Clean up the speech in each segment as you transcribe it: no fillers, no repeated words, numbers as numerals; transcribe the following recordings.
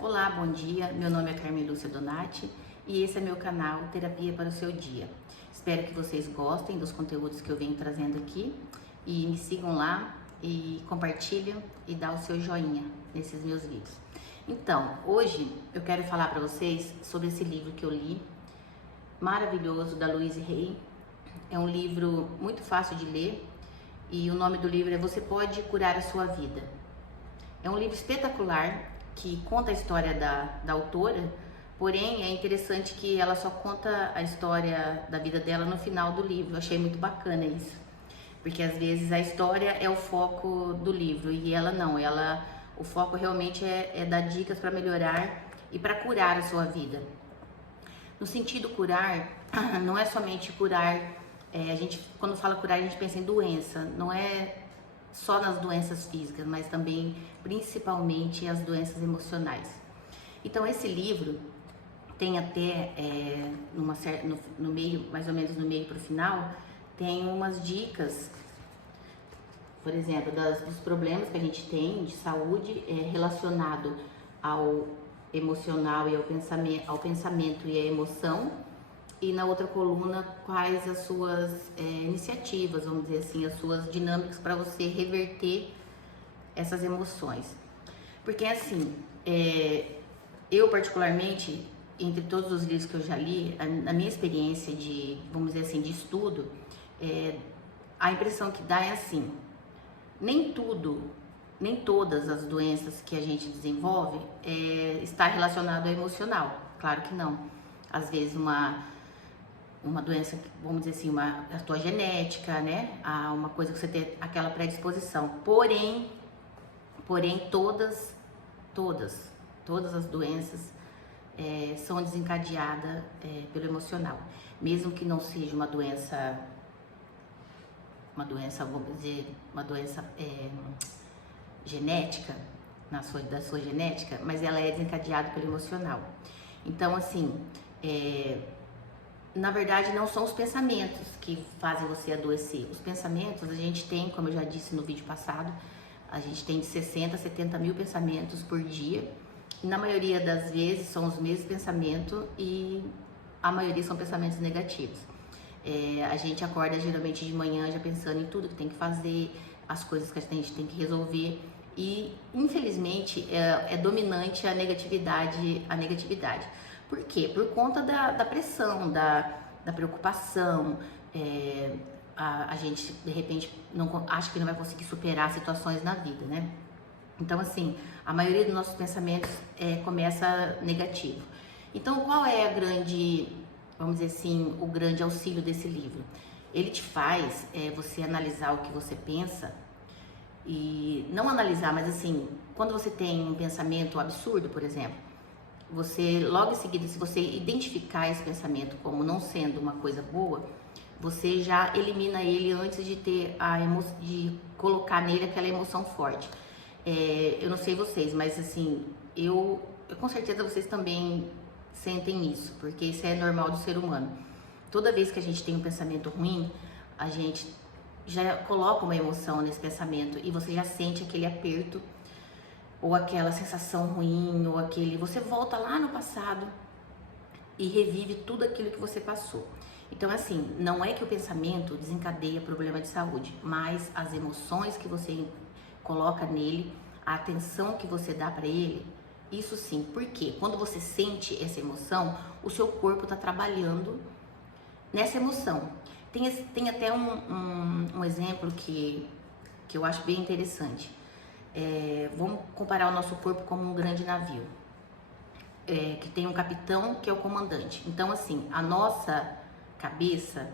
Olá, bom dia. Meu nome é Carmen Lúcia Donati e esse é meu canal Terapia para o Seu Dia. Espero que vocês gostem dos conteúdos que eu venho trazendo aqui e me sigam lá e compartilhem e dá o seu joinha nesses meus vídeos. Então, hoje eu quero falar para vocês sobre esse livro que eu li, maravilhoso, da Louise Hay. É um livro muito fácil de ler e o nome do livro é Você Pode Curar a Sua Vida. É um livro espetacular que conta a história da autora, porém é interessante que ela só conta a história da vida dela no final do livro. Eu achei muito bacana isso, porque às vezes a história é o foco do livro e ela não, o foco realmente é dar dicas para melhorar e para curar a sua vida. No sentido curar, não é somente curar, a gente quando fala curar a gente pensa em doença, não é só nas doenças físicas, mas também, principalmente, as doenças emocionais. Então, esse livro tem até, no meio, mais ou menos no meio para o final, tem umas dicas, por exemplo, dos problemas que a gente tem de saúde relacionado ao emocional e ao pensamento e à emoção. E na outra coluna, quais as suas iniciativas, vamos dizer assim, as suas dinâmicas para você reverter essas emoções. Porque assim, eu particularmente, entre todos os livros que eu já li, na minha experiência de, vamos dizer assim, de estudo, a impressão que dá é assim, nem todas as doenças que a gente desenvolve está relacionado ao emocional, claro que não. Às vezes uma doença, vamos dizer assim, a tua genética, né? Uma coisa que você tem aquela predisposição. Porém, todas as doenças são desencadeadas pelo emocional. Mesmo que não seja uma doença, vamos dizer, uma doença genética, da sua genética, mas ela é desencadeada pelo emocional. Então, assim, na verdade, não são os pensamentos que fazem você adoecer. Os pensamentos, a gente tem, como eu já disse no vídeo passado, a gente tem de 60 a 70 mil pensamentos por dia. E na maioria das vezes são os mesmos pensamentos e a maioria são pensamentos negativos. A gente acorda geralmente de manhã já pensando em tudo que tem que fazer, as coisas que a gente tem que resolver. E, infelizmente, é dominante a negatividade. Por quê? Por conta da pressão, da preocupação, a gente de repente acha que não vai conseguir superar situações na vida, né? Então, assim, a maioria dos nossos pensamentos começa negativo. Então, qual é vamos dizer assim, o grande auxílio desse livro? Ele te faz você analisar o que você pensa e não analisar, mas assim, quando você tem um pensamento absurdo, por exemplo, você logo em seguida, se você identificar esse pensamento como não sendo uma coisa boa, você já elimina ele antes de ter de colocar nele aquela emoção forte. Eu não sei vocês, mas assim, eu com certeza vocês também sentem isso, porque isso é normal do ser humano. Toda vez que a gente tem um pensamento ruim, a gente já coloca uma emoção nesse pensamento e você já sente aquele aperto ou aquela sensação ruim, ou você volta lá no passado e revive tudo aquilo que você passou. Então, assim, não é que o pensamento desencadeia problema de saúde, mas as emoções que você coloca nele, a atenção que você dá para ele, isso sim. Porque quando você sente essa emoção, o seu corpo está trabalhando nessa emoção. Tem até um exemplo que eu acho bem interessante. Vamos comparar o nosso corpo como um grande navio, que tem um capitão que é o comandante. Então, assim, a nossa cabeça,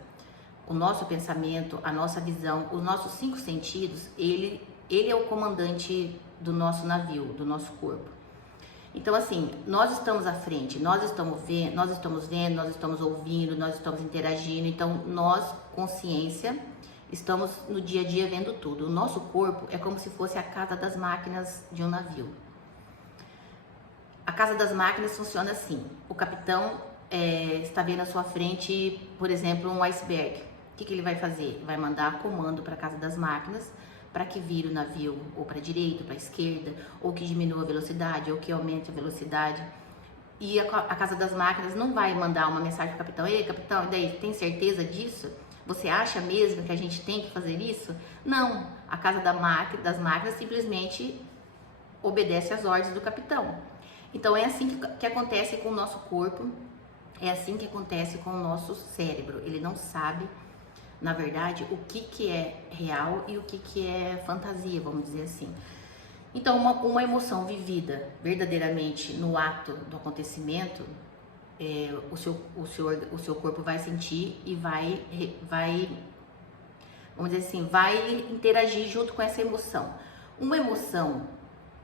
o nosso pensamento, a nossa visão, os nossos 5 sentidos, ele é o comandante do nosso navio, do nosso corpo. Então, assim, nós estamos à frente, nós estamos vendo, nós estamos ouvindo, nós estamos interagindo. Então, nós, consciência, estamos no dia a dia vendo tudo. O nosso corpo é como se fosse a casa das máquinas de um navio. A casa das máquinas funciona assim. O capitão está vendo à sua frente, por exemplo, um iceberg. O que ele vai fazer? Vai mandar comando para a casa das máquinas para que vire o navio ou para a direita, ou para a esquerda, ou que diminua a velocidade, ou que aumente a velocidade. E a Casa das Máquinas não vai mandar uma mensagem para o capitão: ei, capitão, e daí, tem certeza disso? Você acha mesmo que a gente tem que fazer isso? Não, a Casa das Máquinas simplesmente obedece às ordens do capitão. Então é assim que acontece com o nosso corpo, é assim que acontece com o nosso cérebro. Ele não sabe, na verdade, o que é real e o que é fantasia, vamos dizer assim. Então, uma emoção vivida verdadeiramente no ato do acontecimento, o seu corpo vai sentir e vai, vamos dizer assim, vai interagir junto com essa emoção. Uma emoção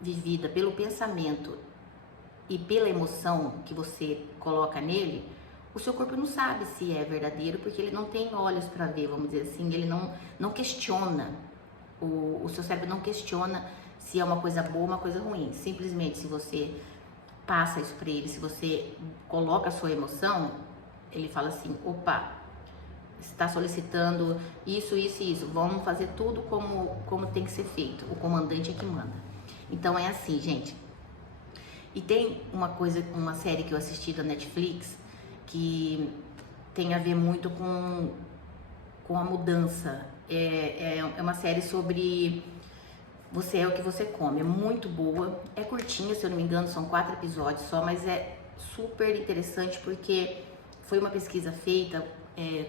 vivida pelo pensamento e pela emoção que você coloca nele, o seu corpo não sabe se é verdadeiro, porque ele não tem olhos para ver, vamos dizer assim, ele não questiona, o seu cérebro não questiona se é uma coisa boa ou uma coisa ruim. Simplesmente, se você passa isso para ele, se você coloca a sua emoção, ele fala assim: opa, está solicitando isso, isso e isso, vamos fazer tudo como tem que ser feito, o comandante é que manda. Então é assim, gente. E tem uma série que eu assisti da Netflix que tem a ver muito com a mudança. É uma série sobre Você é o que você come. É muito boa, é curtinha, se eu não me engano, são 4 episódios só, mas é super interessante porque foi uma pesquisa feita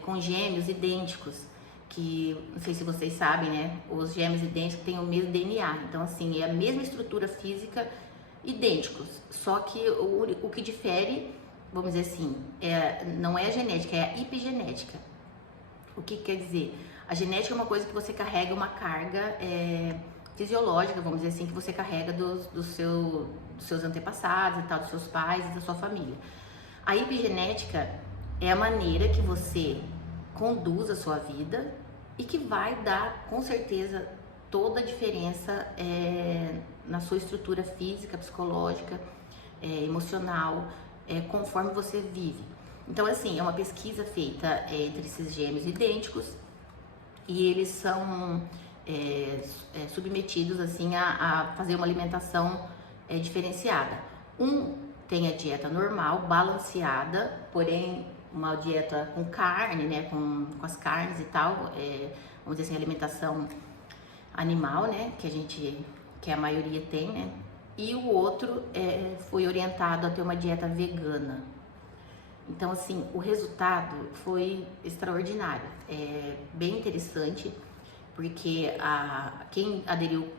com gêmeos idênticos, que não sei se vocês sabem, né? Os gêmeos idênticos têm o mesmo DNA, então assim, é a mesma estrutura física, idênticos, só que o que difere, vamos dizer assim, não é a genética, é a epigenética. O que quer dizer? A genética é uma coisa que você carrega uma carga fisiológica, vamos dizer assim, que você carrega dos seus antepassados e tal, dos seus pais e da sua família. A epigenética é a maneira que você conduz a sua vida e que vai dar, com certeza, toda a diferença na sua estrutura física, psicológica, emocional, conforme você vive. Então, assim, é uma pesquisa feita entre esses gêmeos idênticos e eles são submetidos assim a fazer uma alimentação diferenciada. Um tem a dieta normal, balanceada, porém uma dieta com carne, né, com as carnes e tal, vamos dizer assim, alimentação animal, né, que a maioria tem, né, e o outro foi orientado a ter uma dieta vegana. Então, assim, o resultado foi extraordinário, bem interessante, porque quem aderiu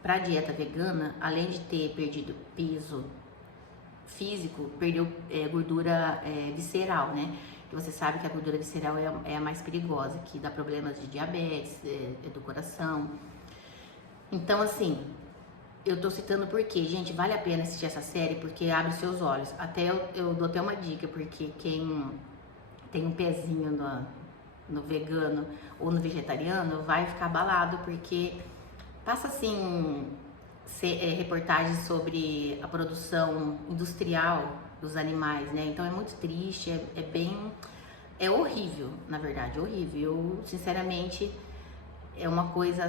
para a dieta vegana, além de ter perdido peso físico, perdeu gordura visceral, né? E você sabe que a gordura visceral é a mais perigosa, que dá problemas de diabetes, do coração. Então, assim, eu tô citando porque, gente, vale a pena assistir essa série, porque abre seus olhos. Até eu dou até uma dica, porque quem tem um pezinho no vegano ou no vegetariano vai ficar abalado, porque passa assim reportagens sobre a produção industrial dos animais, né? Então é muito triste, é horrível, na verdade, horrível. Eu, sinceramente, é uma coisa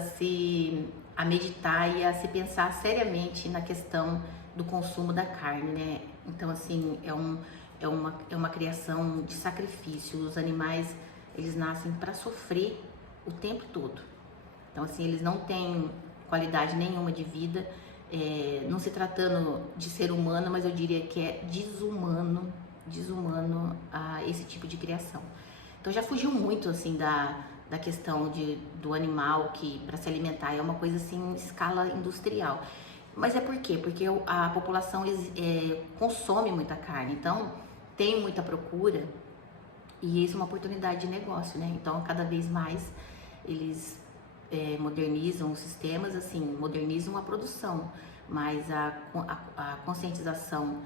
a meditar e a se pensar seriamente na questão do consumo da carne, né? Então, assim, é uma criação de sacrifício. Os animais, eles nascem para sofrer o tempo todo. Então, assim, eles não têm qualidade nenhuma de vida, não se tratando de ser humano, mas eu diria que é desumano a esse tipo de criação. Então, já fugiu muito, assim, da questão do animal que, para se alimentar, é uma coisa, assim, em escala industrial. Mas é por quê? Porque a população consome muita carne, então tem muita procura e isso é uma oportunidade de negócio, né? Então, cada vez mais eles modernizam os sistemas, assim, modernizam a produção, mas a conscientização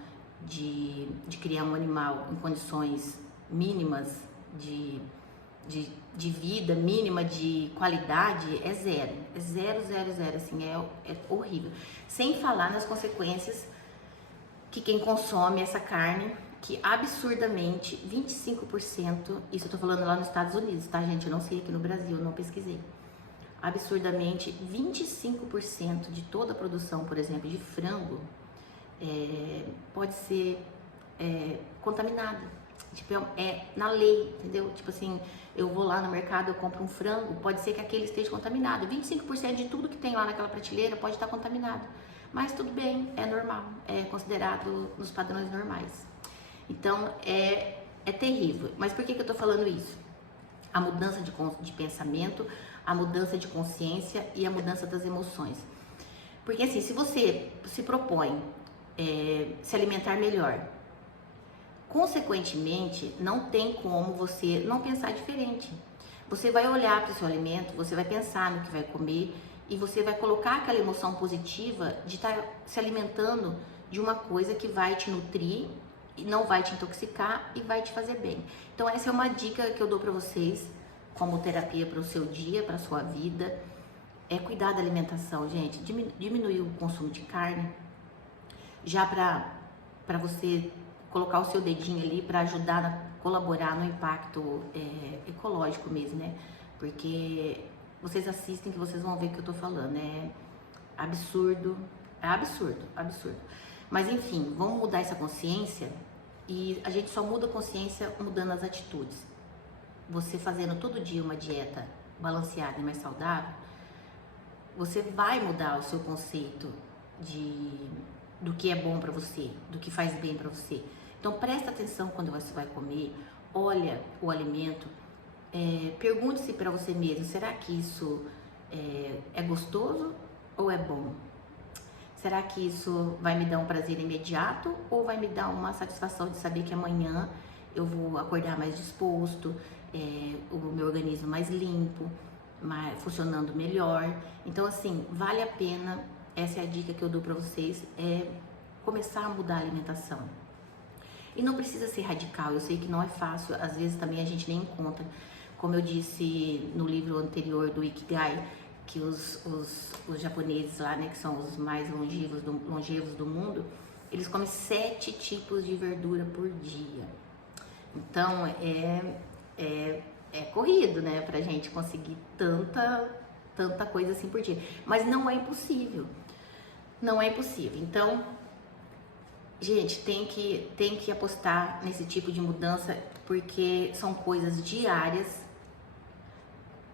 de criar um animal em condições mínimas de vida, mínima de qualidade, é zero, assim, é horrível. Sem falar nas consequências que quem consome essa carne, que absurdamente 25%, isso eu tô falando lá nos Estados Unidos, tá, gente? Eu não sei aqui no Brasil, eu não pesquisei. absurdamente 25% de toda a produção, por exemplo, de frango, pode ser contaminada. Tipo, é na lei, entendeu? Tipo assim, eu vou lá no mercado, eu compro um frango, pode ser que aquele esteja contaminado. 25% de tudo que tem lá naquela prateleira pode estar contaminado. Mas tudo bem, é normal, é considerado nos padrões normais. Então, é terrível. Mas por que eu tô falando isso? A mudança de pensamento, a mudança de consciência e a mudança das emoções. Porque assim, se você se propõe se alimentar melhor, consequentemente, não tem como você não pensar diferente. Você vai olhar para o seu alimento, você vai pensar no que vai comer e você vai colocar aquela emoção positiva de estar se alimentando de uma coisa que vai te nutrir, não vai te intoxicar e vai te fazer bem. Então essa é uma dica que eu dou para vocês como terapia para o seu dia, para a sua vida. É cuidar da alimentação, gente. Diminuir o consumo de carne, já para você colocar o seu dedinho ali para ajudar, colaborar no impacto ecológico mesmo, né? Porque vocês assistem que vocês vão ver o que eu tô falando, é absurdo, absurdo. Mas enfim, vamos mudar essa consciência e a gente só muda a consciência mudando as atitudes. Você fazendo todo dia uma dieta balanceada e mais saudável, você vai mudar o seu conceito do que é bom para você, do que faz bem para você. Então presta atenção quando você vai comer, olha o alimento, pergunte-se para você mesmo, será que isso é gostoso ou é bom? Será que isso vai me dar um prazer imediato ou vai me dar uma satisfação de saber que amanhã eu vou acordar mais disposto, o meu organismo mais limpo, funcionando melhor? Então assim, vale a pena, essa é a dica que eu dou para vocês, começar a mudar a alimentação. E não precisa ser radical, eu sei que não é fácil, às vezes também a gente nem encontra. Como eu disse no livro anterior do Ikigai, que os japoneses lá, né, que são os mais longevos do mundo, eles comem 7 tipos de verdura por dia. Então é corrido, né, pra gente conseguir tanta coisa assim por dia. Mas não é impossível, não é impossível. Então, gente, tem que apostar nesse tipo de mudança, porque são coisas diárias.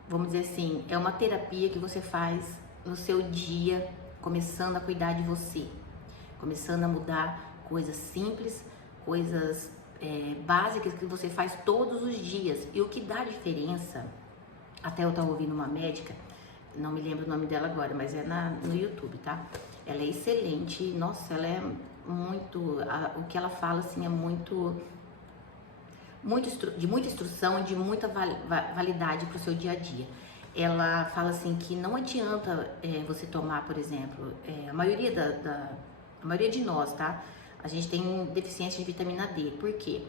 Vamos dizer assim, é uma terapia que você faz no seu dia, começando a cuidar de você, começando a mudar coisas simples, coisas básicas que você faz todos os dias. E o que dá diferença, até eu estava ouvindo uma médica, não me lembro o nome dela agora, mas é no YouTube, tá? Ela é excelente, nossa, ela é muito, o que ela fala assim é de muita instrução e de muita validade para o seu dia a dia. Ela fala assim que não adianta você tomar, por exemplo, a maioria de nós, tá? A gente tem deficiência de vitamina D. Por quê?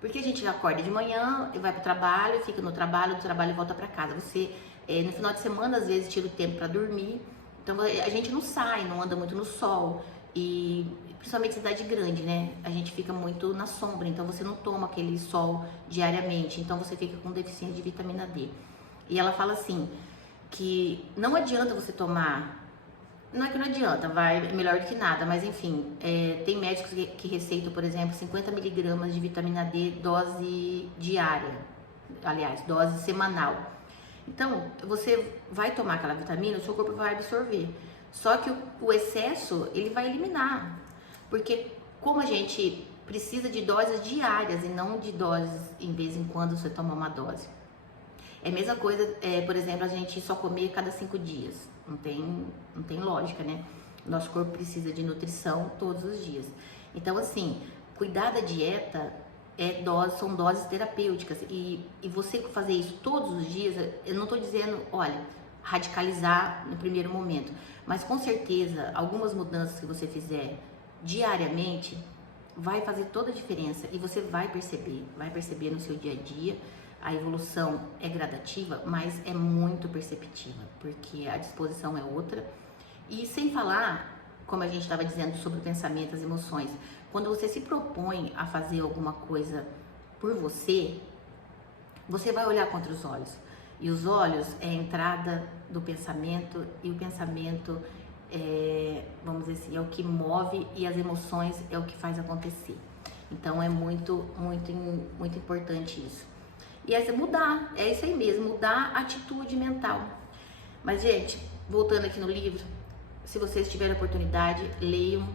Porque a gente acorda de manhã e vai para o trabalho, fica no trabalho, do trabalho volta para casa. Você, no final de semana, às vezes tira o tempo para dormir. Então a gente não sai, não anda muito no sol. E principalmente cidade grande, né? A gente fica muito na sombra, então você não toma aquele sol diariamente, então você fica com deficiência de vitamina D. E ela fala assim, que não adianta você tomar, não é que não adianta, é melhor do que nada, mas enfim, tem médicos que receitam, por exemplo, 50 miligramas de vitamina D dose diária, aliás, dose semanal. Então, você vai tomar aquela vitamina, o seu corpo vai absorver. Só que o excesso, ele vai eliminar. Porque como a gente precisa de doses diárias e não de doses em vez em quando você toma uma dose. É a mesma coisa, por exemplo, a gente só comer cada 5 dias. Não tem lógica, né? Nosso corpo precisa de nutrição todos os dias. Então, assim, cuidar da dieta são doses terapêuticas. E você fazer isso todos os dias, eu não tô dizendo, olha, radicalizar no primeiro momento. Mas com certeza, algumas mudanças que você fizer diariamente vai fazer toda a diferença e você vai perceber no seu dia a dia. A evolução é gradativa, mas é muito perceptiva, porque a disposição é outra. E sem falar, como a gente estava dizendo sobre o pensamento, as emoções, quando você se propõe a fazer alguma coisa por você, você vai olhar com outros olhos. E os olhos é a entrada do pensamento, e o pensamento vamos dizer assim, é o que move, e as emoções é o que faz acontecer. Então é muito importante isso. E é mudar, é isso aí mesmo, mudar a atitude mental. Mas, gente, voltando aqui no livro, se vocês tiverem oportunidade, leiam.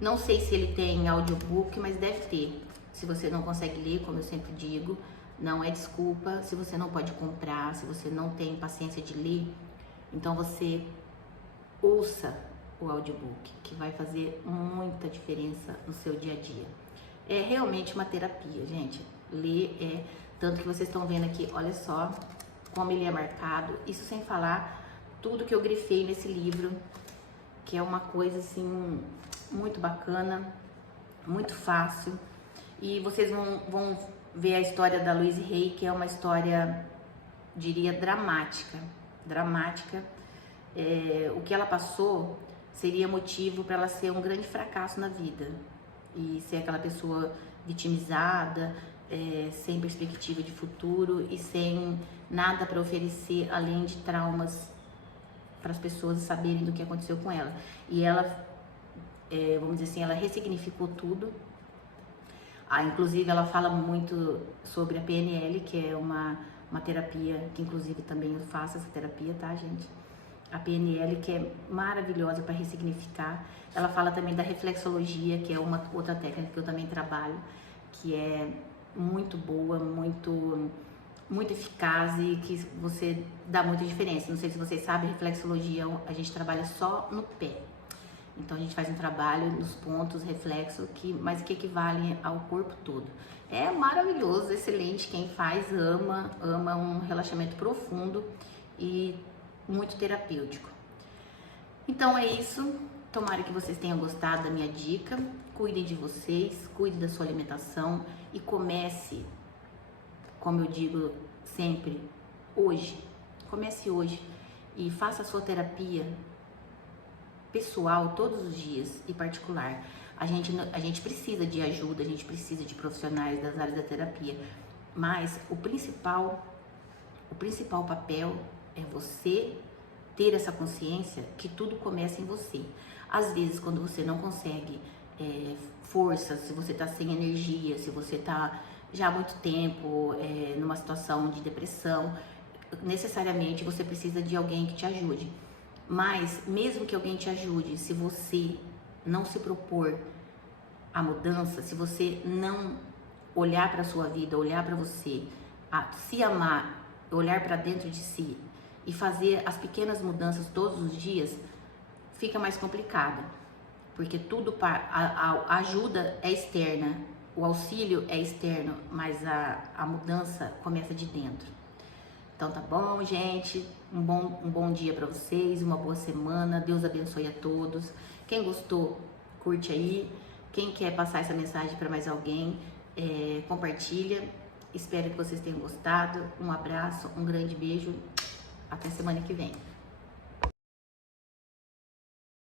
Não sei se ele tem audiobook, mas deve ter. Se você não consegue ler, como eu sempre digo, não é desculpa. Se você não pode comprar, se você não tem paciência de ler, então você ouça o audiobook, que vai fazer muita diferença no seu dia a dia. É realmente uma terapia, gente. Ler é... Tanto que vocês estão vendo aqui, olha só como ele é marcado. Isso sem falar tudo que eu grifei nesse livro, que é uma coisa assim muito bacana, muito fácil. E vocês vão ver a história da Louise Hay, que é uma história, diria, dramática. O que ela passou seria motivo para ela ser um grande fracasso na vida e ser aquela pessoa vitimizada, sem perspectiva de futuro e sem nada para oferecer além de traumas para as pessoas saberem do que aconteceu com ela. E ela, vamos dizer assim, ela ressignificou tudo. Inclusive ela fala muito sobre a PNL, que é uma terapia que inclusive também eu faço essa terapia, tá, gente? A PNL, que é maravilhosa para ressignificar. Ela fala também da reflexologia, que é uma outra técnica que eu também trabalho, que é muito boa, muito eficaz e que você dá muita diferença. Não sei se vocês sabem, reflexologia, a gente trabalha só no pé. Então a gente faz um trabalho nos pontos, reflexo, mas que equivale ao corpo todo. É maravilhoso, excelente. Quem faz ama um relaxamento profundo e muito terapêutico. Então é isso. Tomara que vocês tenham gostado da minha dica. Cuidem de vocês, cuidem da sua alimentação e comece, como eu digo sempre, hoje. Comece hoje e faça a sua terapia pessoal todos os dias e particular. A gente precisa de ajuda, a gente precisa de profissionais das áreas da terapia, mas o principal papel é você ter essa consciência que tudo começa em você. Às vezes, quando você não consegue força, se você está sem energia, se você está já há muito tempo numa situação de depressão, necessariamente você precisa de alguém que te ajude. Mas mesmo que alguém te ajude, se você não se propor a mudança, se você não olhar para a sua vida, olhar para você, se amar, olhar para dentro de si e fazer as pequenas mudanças todos os dias, fica mais complicado, porque a ajuda é externa, o auxílio é externo, mas a mudança começa de dentro. Então tá bom, gente, um bom dia para vocês, uma boa semana, Deus abençoe a todos. Quem gostou, curte aí, quem quer passar essa mensagem para mais alguém, compartilha. Espero que vocês tenham gostado, um abraço, um grande beijo, até semana que vem.